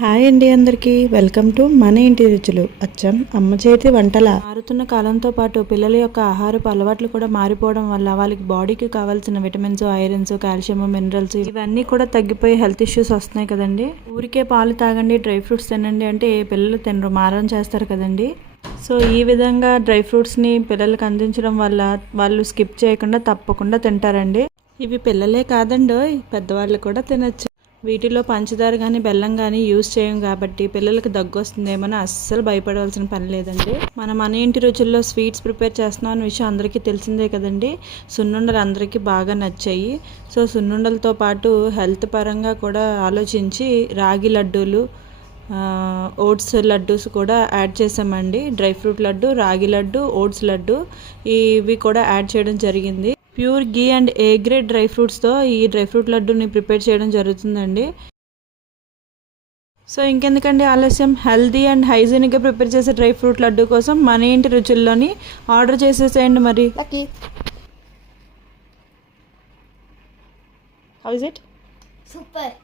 Hi అండి, అందరికీ welcome to మన ఇంటి రుచులు. అచ్చం అమ్మ చేతి వంటల. మారుతున్న కాలంతో పాటు పిల్లల యొక్క ఆహారపు అలవాట్లు కూడా మారిపోవడం వల్ల వాళ్ళకి బాడీకి కావాల్సిన విటమిన్స్, ఐరన్స్, కాల్షియం, మినరల్స్ ఇవన్నీ కూడా తగ్గిపోయి హెల్త్ ఇష్యూస్ వస్తున్నాయి కదండి. ఊరికే పాలు తాగండి, డ్రై ఫ్రూట్స్ తినండి అంటే ఏ పిల్లలు తినరు, మారం చేస్తారు కదండి. సో ఈ విధంగా డ్రై ఫ్రూట్స్ని పిల్లలకు అందించడం వల్ల వాళ్ళు స్కిప్ చేయకుండా తప్పకుండా తింటారండి. ఇవి పిల్లలే కాదండి, పెద్దవాళ్ళు కూడా తినచ్చు. వీటిలో పంచదార కానీ బెల్లం కానీ యూజ్ చేయం కాబట్టి పిల్లలకి దగ్గు వస్తుందేమని అస్సలు భయపడవలసిన పని లేదండి. మన ఇంటి రుచుల్లో స్వీట్స్ ప్రిపేర్ చేస్తున్నాం అనే విషయం అందరికీ తెలిసిందే కదండి. సున్నుండలు అందరికీ బాగా నచ్చాయి. సో సున్నుండలతో పాటు హెల్త్ పరంగా కూడా ఆలోచించి రాగి లడ్డూలు, ఓట్స్ లడ్డూస్ కూడా యాడ్ చేసామండి. డ్రై ఫ్రూట్ లడ్డు, రాగి లడ్డు, ఓట్స్ లడ్డు ఇవి కూడా యాడ్ చేయడం జరిగింది. Pure ghee and A grade dry ఫ్రూట్స్తో ఈ డ్రై ఫ్రూట్ లడ్డూని ప్రిపేర్ చేయడం జరుగుతుందండి. సో ఇంకెందుకండి ఆలస్యం, హెల్దీ అండ్ హైజీనిక్గా ప్రిపేర్ చేసే డ్రై ఫ్రూట్ లడ్డు కోసం మన ఇంటి రుచుల్లోని ఆర్డర్ చేసేసేయండి. మరి హౌ ఇస్ ఇట్? సూపర్.